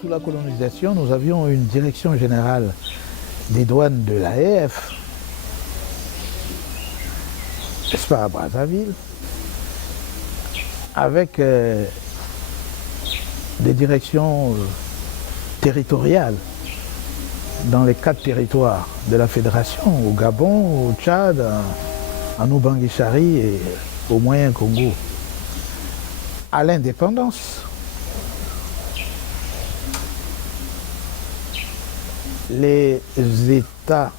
Sous la colonisation, nous avions une direction générale des douanes de l'AEF, n'est-ce pas, à Brazzaville, avec des directions territoriales dans les 4 territoires de la fédération, au Gabon, au Tchad, en Obanguichari et au Moyen Congo. À l'indépendance, les États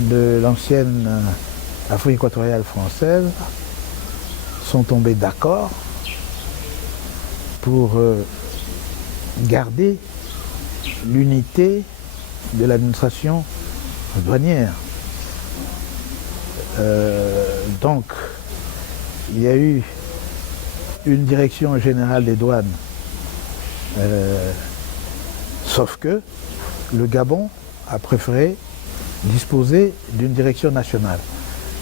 de l'ancienne Afrique équatoriale française sont tombés d'accord pour garder l'unité de l'administration douanière. Donc, il y a eu une direction générale des douanes, sauf que le Gabon a préféré disposer d'une direction nationale.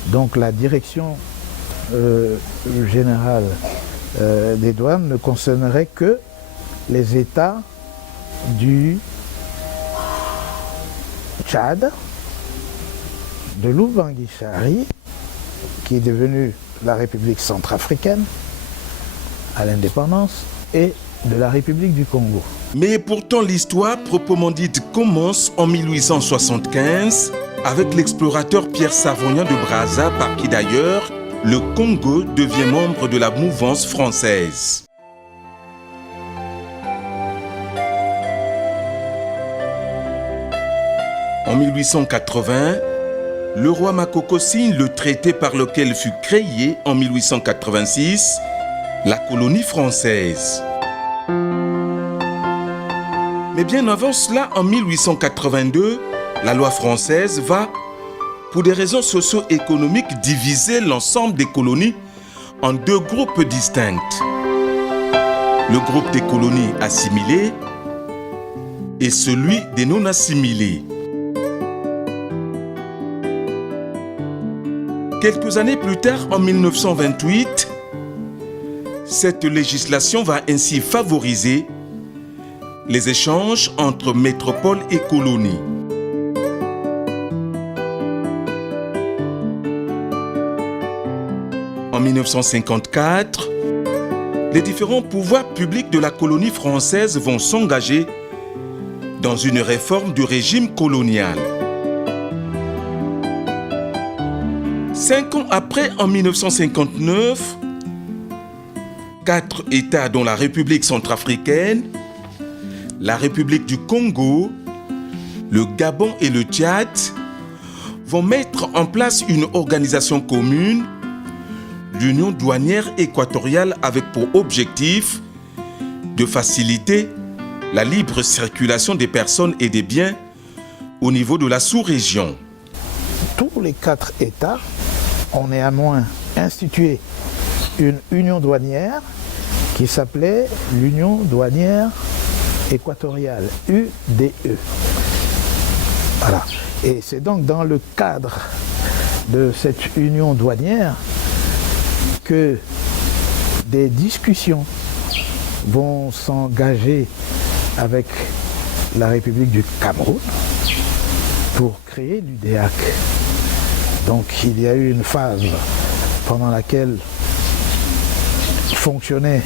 Donc la direction générale des douanes ne concernerait que les États du Tchad, de l'Obanguichari, qui est devenue la République centrafricaine à l'indépendance, et de la République du Congo. Mais pourtant l'histoire proprement dite commence en 1875 avec l'explorateur Pierre Savognin de Brazza, par qui d'ailleurs le Congo devient membre de la mouvance française. En 1880, le roi Makoko signe le traité par lequel fut créée en 1886 la colonie française. Mais bien avant cela, en 1882, la loi française va, pour des raisons socio-économiques, diviser l'ensemble des colonies en 2 groupes distincts. Le groupe des colonies assimilées et celui des non-assimilées. Quelques années plus tard, en 1928, cette législation va ainsi favoriser les échanges entre métropole et colonies. En 1954, les différents pouvoirs publics de la colonie française vont s'engager dans une réforme du régime colonial. 5 ans après, en 1959, 4 États dont la République centrafricaine, la République du Congo, le Gabon et le Tchad vont mettre en place une organisation commune, l'Union douanière équatoriale, avec pour objectif de faciliter la libre circulation des personnes et des biens au niveau de la sous-région. Tous les 4 États ont néanmoins institué une union douanière qui s'appelait l'Union douanière équatoriale, UDE. Voilà. Et c'est donc dans le cadre de cette union douanière que des discussions vont s'engager avec la République du Cameroun pour créer l'UDEAC. Donc il y a eu une phase pendant laquelle fonctionnait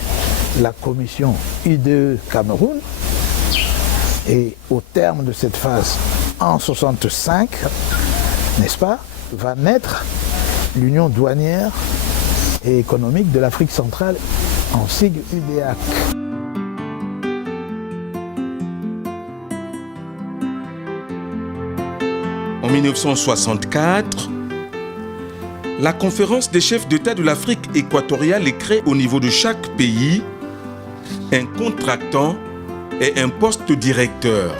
la commission UDE Cameroun, et au terme de cette phase, en 1965, n'est-ce pas, va naître l'Union douanière et économique de l'Afrique centrale, en sigle UDEAC. En 1964, la conférence des chefs d'État de l'Afrique équatoriale est créée au niveau de chaque pays, un contractant et un poste directeur.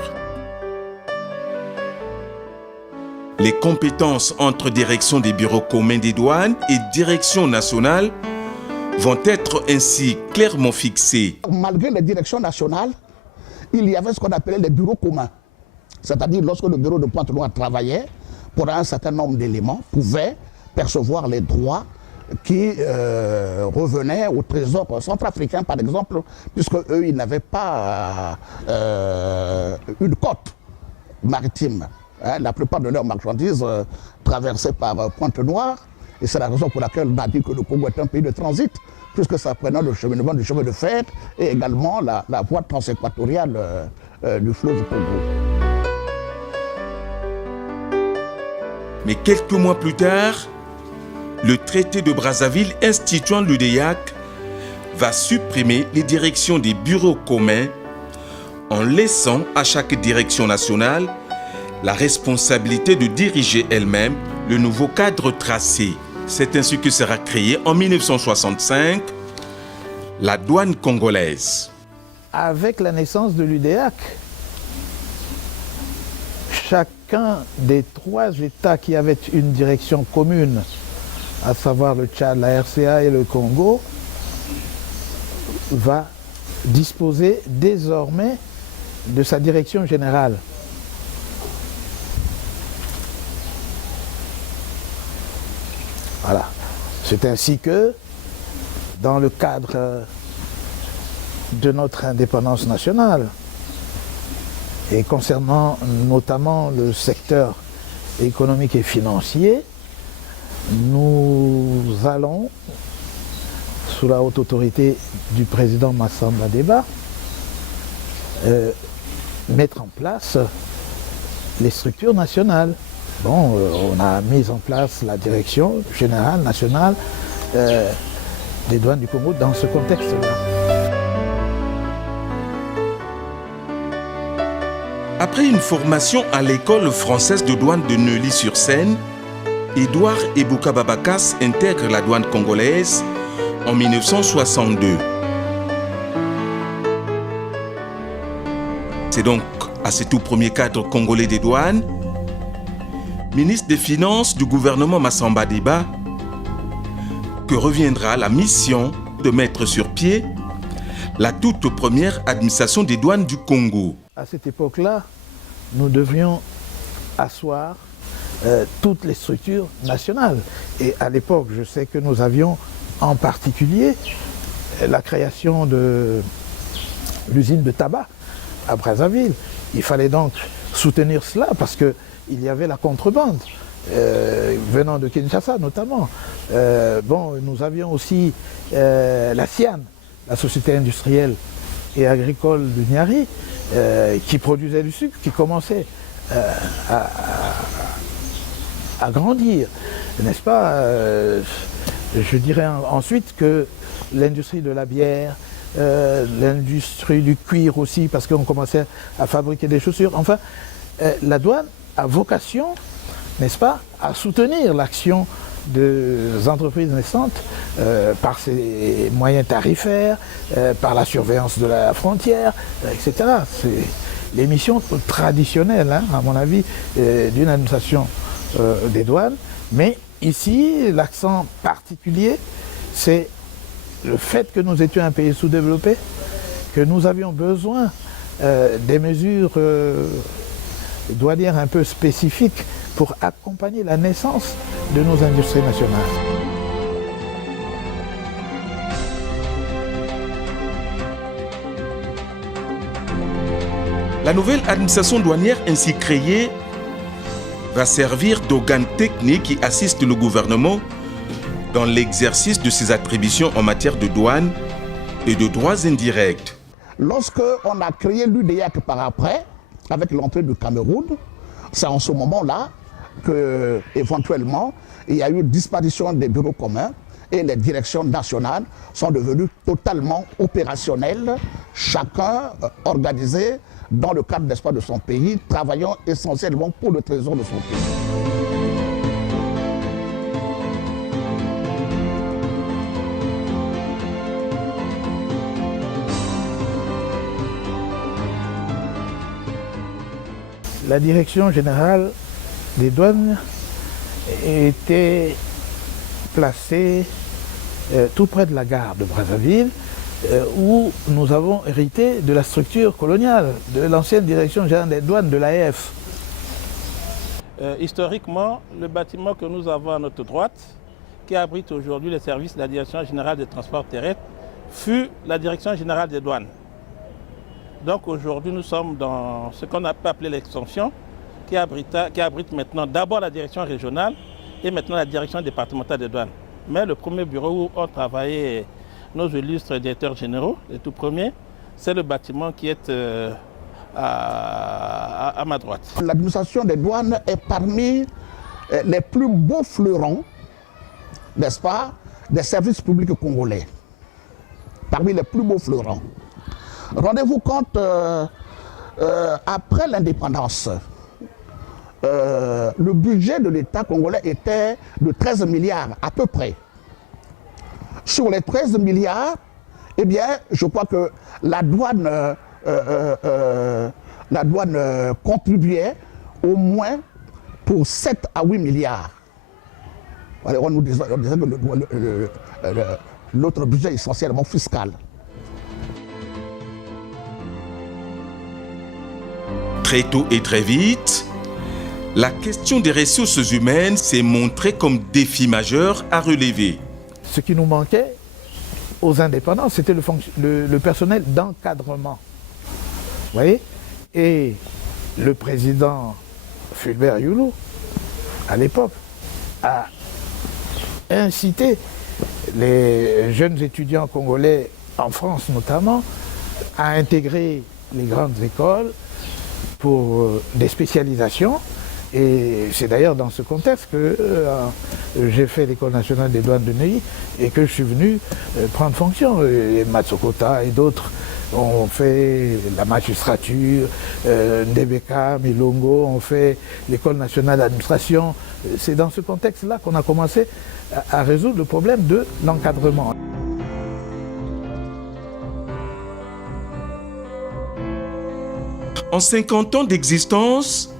Les compétences entre direction des bureaux communs des douanes et direction nationale vont être ainsi clairement fixées. Malgré les directions nationales, il y avait ce qu'on appelait les bureaux communs. C'est-à-dire lorsque le bureau de Pointe-Noire travaillait pour un certain nombre d'éléments, pouvait percevoir les droits qui revenaient au trésor centrafricain, par exemple, puisque eux, ils n'avaient pas une côte maritime. Hein. La plupart de leurs marchandises traversaient par Pointe-Noire, et c'est la raison pour laquelle on a dit que le Congo est un pays de transit, puisque ça prenait le cheminement du chemin de fer et également la voie transéquatoriale du fleuve Congo. Mais quelques mois plus tard, le traité de Brazzaville instituant l'UDEAC va supprimer les directions des bureaux communs en laissant à chaque direction nationale la responsabilité de diriger elle-même le nouveau cadre tracé. C'est ainsi que sera créée en 1965 la douane congolaise. Avec la naissance de l'UDEAC, chacun des 3 États qui avaient une direction commune, à savoir le Tchad, la RCA et le Congo, va disposer désormais de sa direction générale. Voilà. C'est ainsi que, dans le cadre de notre indépendance nationale, et concernant notamment le secteur économique et financier, nous allons, sous la haute autorité du président Massamba Deba, mettre en place les structures nationales. Bon, on a mis en place la direction générale nationale des douanes du Congo dans ce contexte-là. Après une formation à l'école française de douane de Neuilly-sur-Seine, Édouard Ebouka Babakas intègre la douane congolaise en 1962. C'est donc à ce tout premier cadre congolais des douanes, ministre des Finances du gouvernement Massamba Deba, que reviendra la mission de mettre sur pied la toute première administration des douanes du Congo. À cette époque-là, nous devions asseoir toutes les structures nationales. Et à l'époque, je sais que nous avions en particulier la création de l'usine de tabac à Brazzaville. Il fallait donc soutenir cela parce qu'il y avait la contrebande venant de Kinshasa notamment. Nous avions aussi la SIAN, la Société industrielle et agricole de Niari, qui produisait du sucre, qui commençait à grandir, n'est-ce pas? Je dirais ensuite que l'industrie de la bière, l'industrie du cuir aussi, parce qu'on commençait à fabriquer des chaussures. Enfin, la douane a vocation, n'est-ce pas, à soutenir l'action des entreprises naissantes par ses moyens tarifaires, par la surveillance de la frontière, etc. C'est les missions traditionnelles, hein, à mon avis, d'une administration des douanes. Mais ici, l'accent particulier, c'est le fait que nous étions un pays sous-développé, que nous avions besoin des mesures douanières un peu spécifiques pour accompagner la naissance de nos industries nationales. La nouvelle administration douanière ainsi créée va servir d'organe technique qui assiste le gouvernement dans l'exercice de ses attributions en matière de douane et de droits indirects. Lorsqu'on a créé l'UDEAC par après, avec l'entrée du Cameroun, c'est en ce moment-là qu'éventuellement, il y a eu une disparition des bureaux communs et les directions nationales sont devenues totalement opérationnelles, chacun organisé dans le cadre, n'est-ce pas, de son pays, travaillant essentiellement pour le trésor de son pays. La direction générale des douanes était placée tout près de la gare de Brazzaville, où nous avons hérité de la structure coloniale, de l'ancienne direction générale des douanes de l'AF. Historiquement, le bâtiment que nous avons à notre droite, qui abrite aujourd'hui le service de la Direction générale des transports terrestres fut la Direction générale des douanes. Donc aujourd'hui, nous sommes dans ce qu'on peut appeler l'extension, qui abrite maintenant d'abord la direction régionale et maintenant la direction départementale des douanes. Mais le premier bureau où ont travaillé nos illustres directeurs généraux, les tout premiers, c'est le bâtiment qui est à ma droite. L'administration des douanes est parmi les plus beaux fleurons, n'est-ce pas, des services publics congolais. Parmi les plus beaux fleurons. Rendez-vous compte, après l'indépendance, le budget de l'État congolais était de 13 milliards à peu près. Sur les 13 milliards, eh bien, je crois que la douane contribuait au moins pour 7 à 8 milliards. Alors, on disait que notre budget est essentiellement fiscal. Très tôt et très vite, la question des ressources humaines s'est montrée comme défi majeur à relever. Ce qui nous manquait aux indépendants, c'était le personnel d'encadrement. Vous voyez? Et le président Fulbert Youlou, à l'époque, a incité les jeunes étudiants congolais, en France notamment, à intégrer les grandes écoles pour des spécialisations. Et c'est d'ailleurs dans ce contexte que j'ai fait l'École nationale des douanes de Neuilly et que je suis venu prendre fonction. Et Matsokota et d'autres ont fait la magistrature, Ndebeka, Milongo, ont fait l'École nationale d'administration. C'est dans ce contexte-là qu'on a commencé à résoudre le problème de l'encadrement. En 50 ans d'existence,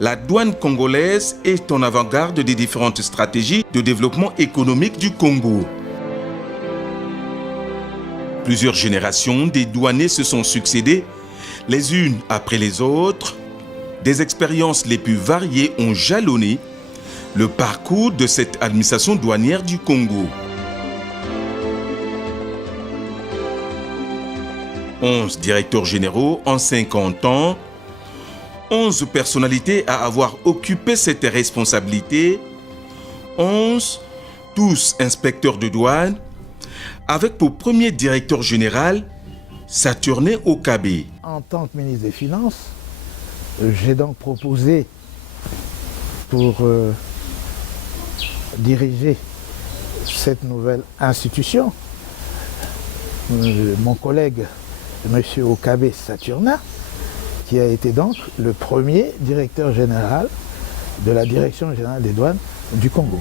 la douane congolaise est en avant-garde des différentes stratégies de développement économique du Congo. Plusieurs générations des douaniers se sont succédées, les unes après les autres. Des expériences les plus variées ont jalonné le parcours de cette administration douanière du Congo. 11 directeurs généraux en 50 ans, 11 personnalités à avoir occupé cette responsabilité, 11, tous inspecteurs de douane, avec pour premier directeur général Saturnin Okabe. En tant que ministre des Finances, j'ai donc proposé pour diriger cette nouvelle institution, mon collègue M. Okabe Saturnin, qui a été donc le premier directeur général de la Direction générale des douanes du Congo.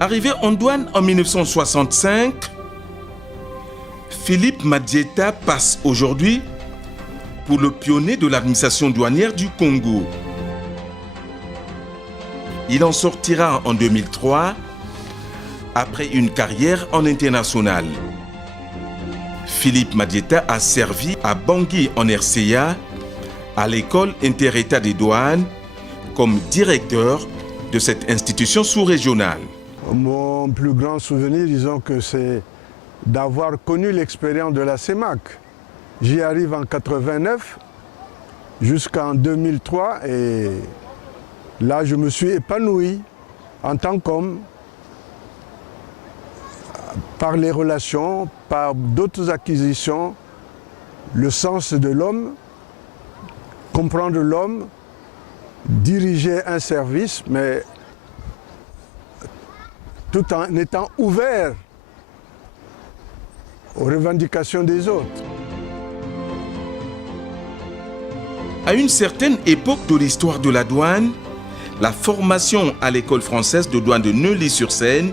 Arrivé en douane en 1965, Philippe Madieta passe aujourd'hui pour le pionnier de l'administration douanière du Congo. Il en sortira en 2003 après une carrière en international. Philippe Madieta a servi à Bangui en RCA, à l'école inter-État des douanes, comme directeur de cette institution sous-régionale. Mon plus grand souvenir, disons que c'est d'avoir connu l'expérience de la CEMAC. J'y arrive en 89 jusqu'en 2003 et là je me suis épanoui en tant qu'homme par les relations, par d'autres acquisitions, le sens de l'homme, comprendre l'homme, diriger un service, mais tout en étant ouvert aux revendications des autres. À une certaine époque de l'histoire de la douane, la formation à l'école française de douane de Neuilly-sur-Seine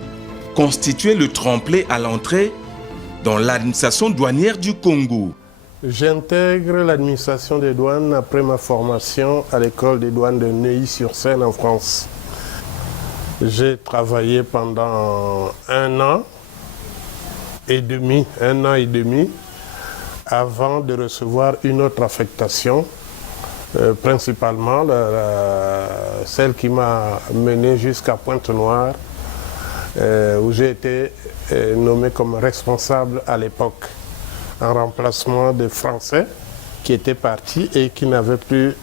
constituait le tremplin à l'entrée dans l'administration douanière du Congo. J'intègre l'administration des douanes après ma formation à l'école des douanes de Neuilly-sur-Seine en France. J'ai travaillé pendant un an et demi, avant de recevoir une autre affectation principalement celle qui m'a mené jusqu'à Pointe-Noire, où j'ai été nommé comme responsable à l'époque, en remplacement des Français qui étaient partis et qui n'avaient plus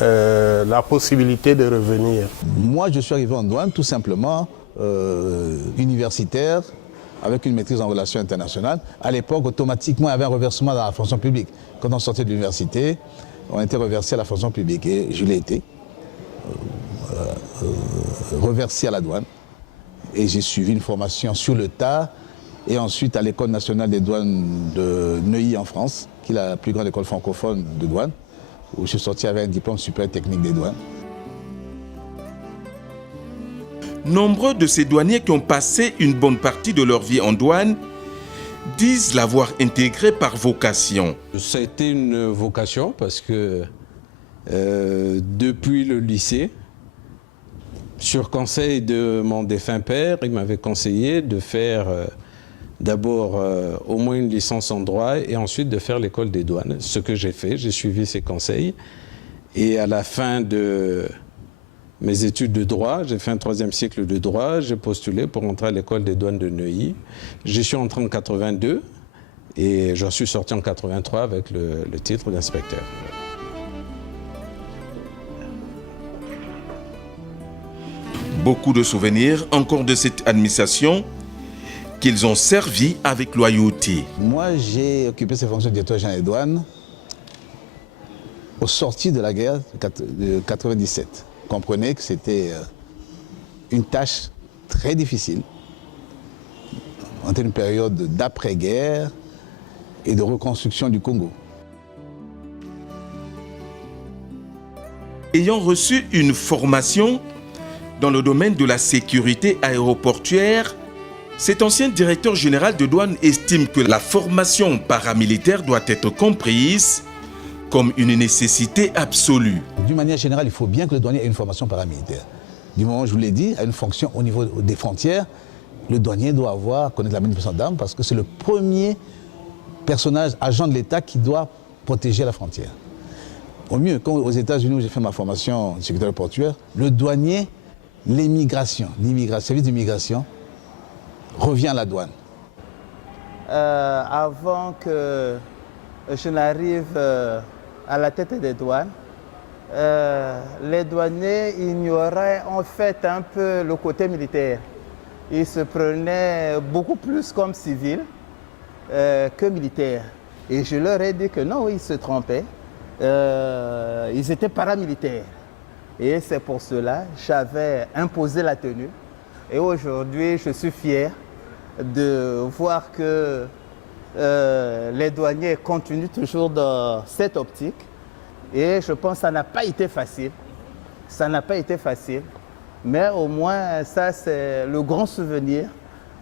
la possibilité de revenir. Moi, je suis arrivé en douane tout simplement universitaire, avec une maîtrise en relations internationales. À l'époque, automatiquement, il y avait un reversement dans la fonction publique. Quand on sortait de l'université, on était reversé à la fonction publique et je l'ai été, reversé à la douane. Et j'ai suivi une formation sur le tas et ensuite à l'École nationale des douanes de Neuilly en France, qui est la plus grande école francophone de douane, où je suis sorti avec un diplôme supérieur technique des douanes. Nombreux de ces douaniers qui ont passé une bonne partie de leur vie en douane disent l'avoir intégré par vocation. Ça a été une vocation parce que depuis le lycée, sur conseil de mon défunt père, il m'avait conseillé de faire d'abord au moins une licence en droit et ensuite de faire l'école des douanes. Ce que j'ai fait, j'ai suivi ses conseils. Et à la fin de mes études de droit, j'ai fait un 3e cycle de droit, j'ai postulé pour entrer à l'école des douanes de Neuilly. J'y suis entré en 82 et j'en suis sorti en 83 avec le titre d'inspecteur. Beaucoup de souvenirs encore de cette administration qu'ils ont servi avec loyauté. Moi, j'ai occupé ces fonctions de directeur général des douanes au sorti de la guerre de 97. Comprenez que c'était une tâche très difficile. On était une période d'après-guerre et de reconstruction du Congo. Ayant reçu une formation dans le domaine de la sécurité aéroportuaire, cet ancien directeur général de douane estime que la formation paramilitaire doit être comprise comme une nécessité absolue. D'une manière générale, il faut bien que le douanier ait une formation paramilitaire. Du moment où je vous l'ai dit, à une fonction au niveau des frontières, le douanier doit connaître la manipulation d'armes parce que c'est le premier personnage, agent de l'État qui doit protéger la frontière. Au mieux, quand aux États-Unis où j'ai fait ma formation de sécurité aéroportuaire, le douanier, l'immigration, le service d'immigration revient à la douane. Avant que je n'arrive à la tête des douanes, les douaniers ignoraient en fait un peu le côté militaire. Ils se prenaient beaucoup plus comme civils que militaires. Et je leur ai dit que non, ils se trompaient. Ils étaient paramilitaires. Et c'est pour cela que j'avais imposé la tenue. Et aujourd'hui, je suis fier de voir que les douaniers continuent toujours dans cette optique. Et je pense que ça n'a pas été facile. Ça n'a pas été facile. Mais au moins, ça, c'est le grand souvenir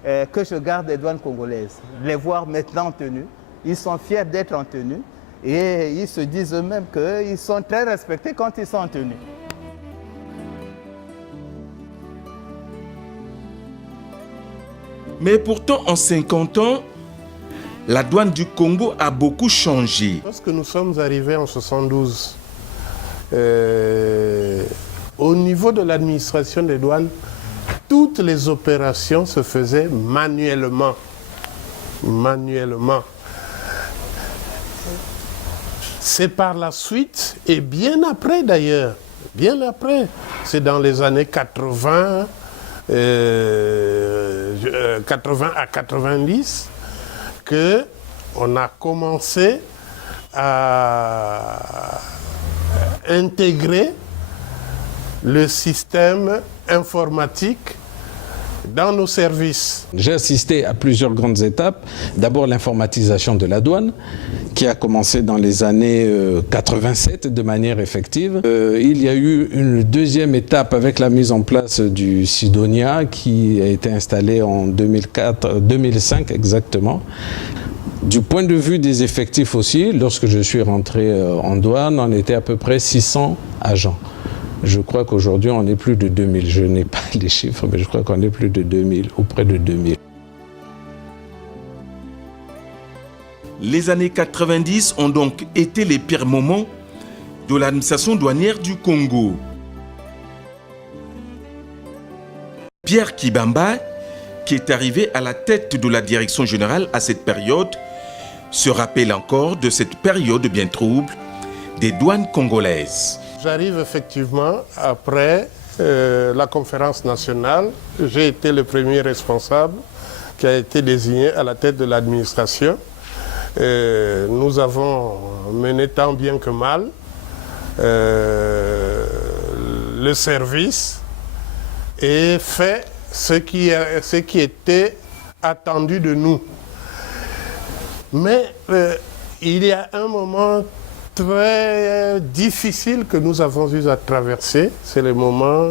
que je garde des douanes congolaises. Les voir maintenant en tenue. Ils sont fiers d'être en tenue. Et ils se disent eux-mêmes qu'ils sont très respectés quand ils sont en tenue. Mais pourtant, en 50 ans, la douane du Congo a beaucoup changé. Lorsque nous sommes arrivés en 72, au niveau de l'administration des douanes, toutes les opérations se faisaient manuellement. C'est par la suite, et bien après d'ailleurs, bien après, c'est dans les années 80, 80 à 90, qu'on a commencé à intégrer le système informatique dans nos services. J'ai assisté à plusieurs grandes étapes. D'abord l'informatisation de la douane, qui a commencé dans les années 87 de manière effective. Il y a eu une deuxième étape avec la mise en place du Sidonia, qui a été installé en 2005 exactement. Du point de vue des effectifs aussi, lorsque je suis rentré en douane, on était à peu près 600 agents. Je crois qu'aujourd'hui, on est plus de 2000. Je n'ai pas les chiffres, mais je crois qu'on est plus de 2000, ou près de 2000. Les années 90 ont donc été les pires moments de l'administration douanière du Congo. Pierre Kibamba, qui est arrivé à la tête de la direction générale à cette période, se rappelle encore de cette période bien trouble des douanes congolaises. J'arrive effectivement après la conférence nationale. J'ai été le premier responsable qui a été désigné à la tête de l'administration. Nous avons mené tant bien que mal le service et fait ce qui était attendu de nous. Mais il y a un moment très difficile que nous avons eu à traverser. C'est le moment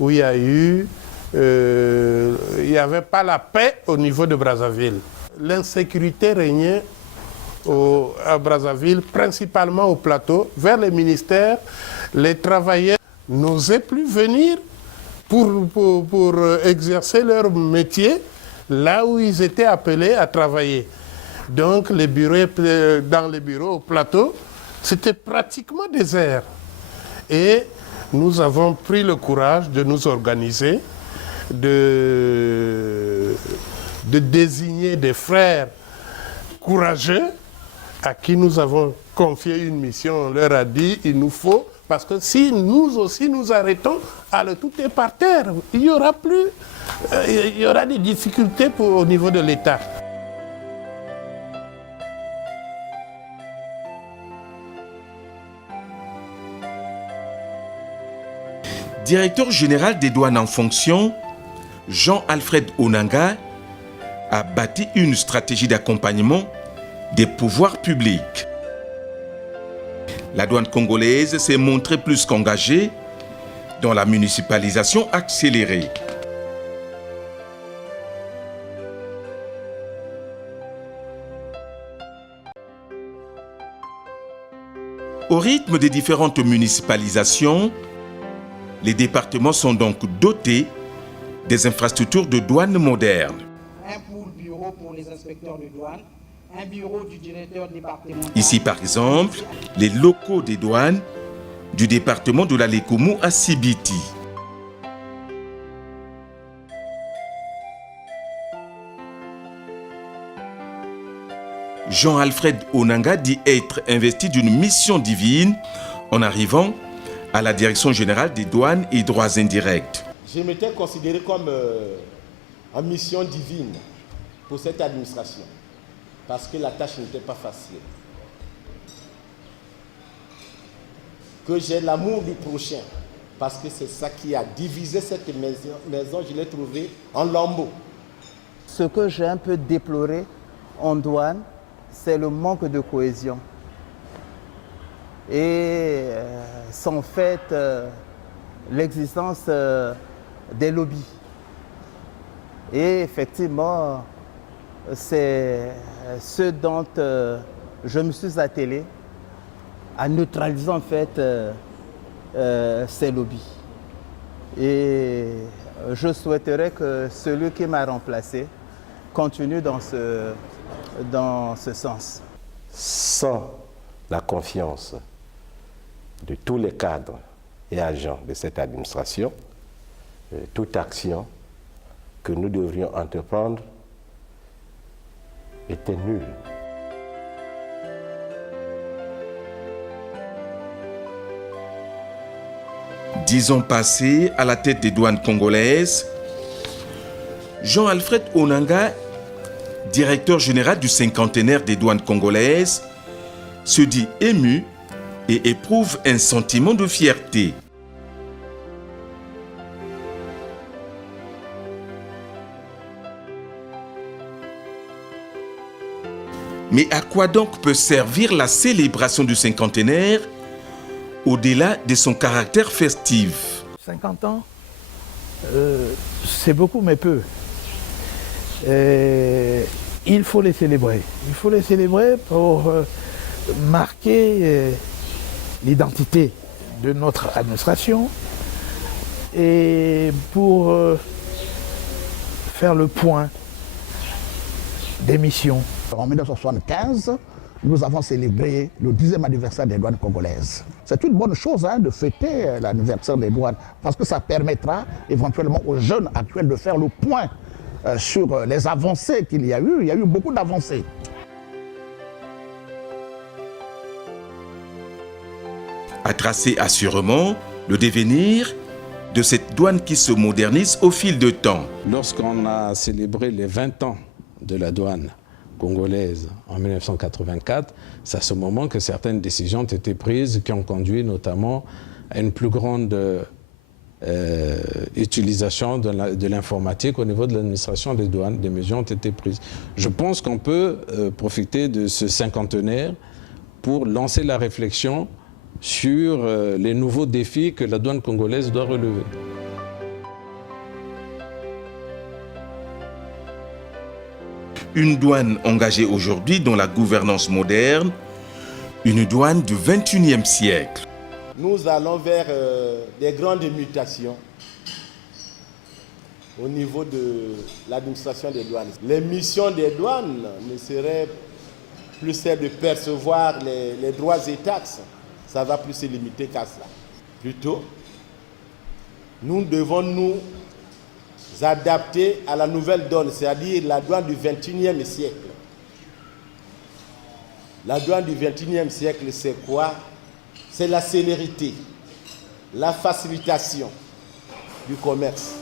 où il y a eu, il n'y avait pas la paix au niveau de Brazzaville. L'insécurité régnait à Brazzaville, principalement au plateau. Vers les ministères, les travailleurs n'osaient plus venir pour exercer leur métier là où ils étaient appelés à travailler. Donc dans les bureaux au plateau, c'était pratiquement désert. Et nous avons pris le courage de nous organiser, de désigner des frères courageux à qui nous avons confié une mission. On leur a dit, il nous faut, parce que si nous aussi nous arrêtons, alors tout est par terre. Il y aura des difficultés au niveau de l'État. Directeur général des douanes en fonction, Jean-Alfred Onanga a bâti une stratégie d'accompagnement des pouvoirs publics. La douane congolaise s'est montrée plus qu'engagée dans la municipalisation accélérée. Au rythme des différentes municipalisations, les départements sont donc dotés des infrastructures de douane modernes. Un bureau pour les inspecteurs de douane, un bureau du directeur départemental. Ici, par exemple, les locaux des douanes du département de la Lékoumou à Sibiti. Jean-Alfred Onanga dit être investi d'une mission divine en arrivant à la Direction générale des douanes et droits indirects. Je m'étais considéré comme en mission divine pour cette administration, parce que la tâche n'était pas facile. Que j'ai l'amour du prochain, parce que c'est ça qui a divisé cette maison, je l'ai trouvée en lambeaux. Ce que j'ai un peu déploré en douane, c'est le manque de cohésion. Et sans fait l'existence des lobbies. Et effectivement, c'est ce dont je me suis attelé à neutraliser en fait ces lobbies. Et je souhaiterais que celui qui m'a remplacé continue dans ce sens. Sans la confiance de tous les cadres et agents de cette administration, toute action que nous devrions entreprendre était nulle. 10 ans passés à la tête des douanes congolaises, Jean-Alfred Onanga, directeur général du cinquantenaire des douanes congolaises, se dit ému et éprouve un sentiment de fierté. Mais à quoi donc peut servir la célébration du cinquantenaire au-delà de son caractère festif? 50 ans, c'est beaucoup mais peu. Il faut les célébrer. Il faut les célébrer pour marquer l'identité de notre administration et pour faire le point des missions. En 1975, nous avons célébré le 10e anniversaire des douanes congolaises. C'est une bonne chose de fêter l'anniversaire des douanes parce que ça permettra éventuellement aux jeunes actuels de faire le point sur les avancées qu'il y a eu. Il y a eu beaucoup d'avancées. A tracé assurément le devenir de cette douane qui se modernise au fil de temps. Lorsqu'on a célébré les 20 ans de la douane congolaise en 1984, c'est à ce moment que certaines décisions ont été prises qui ont conduit notamment à une plus grande utilisation de l'informatique au niveau de l'administration des douanes. Des mesures ont été prises. Je pense qu'on peut profiter de ce cinquantenaire pour lancer la réflexion sur les nouveaux défis que la douane congolaise doit relever. Une douane engagée aujourd'hui dans la gouvernance moderne, une douane du XXIe siècle. Nous allons vers des grandes mutations au niveau de l'administration des douanes. Les missions des douanes ne seraient plus celles de percevoir les droits et taxes. Ça va plus se limiter qu'à cela. Plutôt, nous devons nous adapter à la nouvelle donne, c'est-à-dire la douane du XXIe siècle. La douane du XXIe siècle, c'est quoi? C'est la célérité, la facilitation du commerce.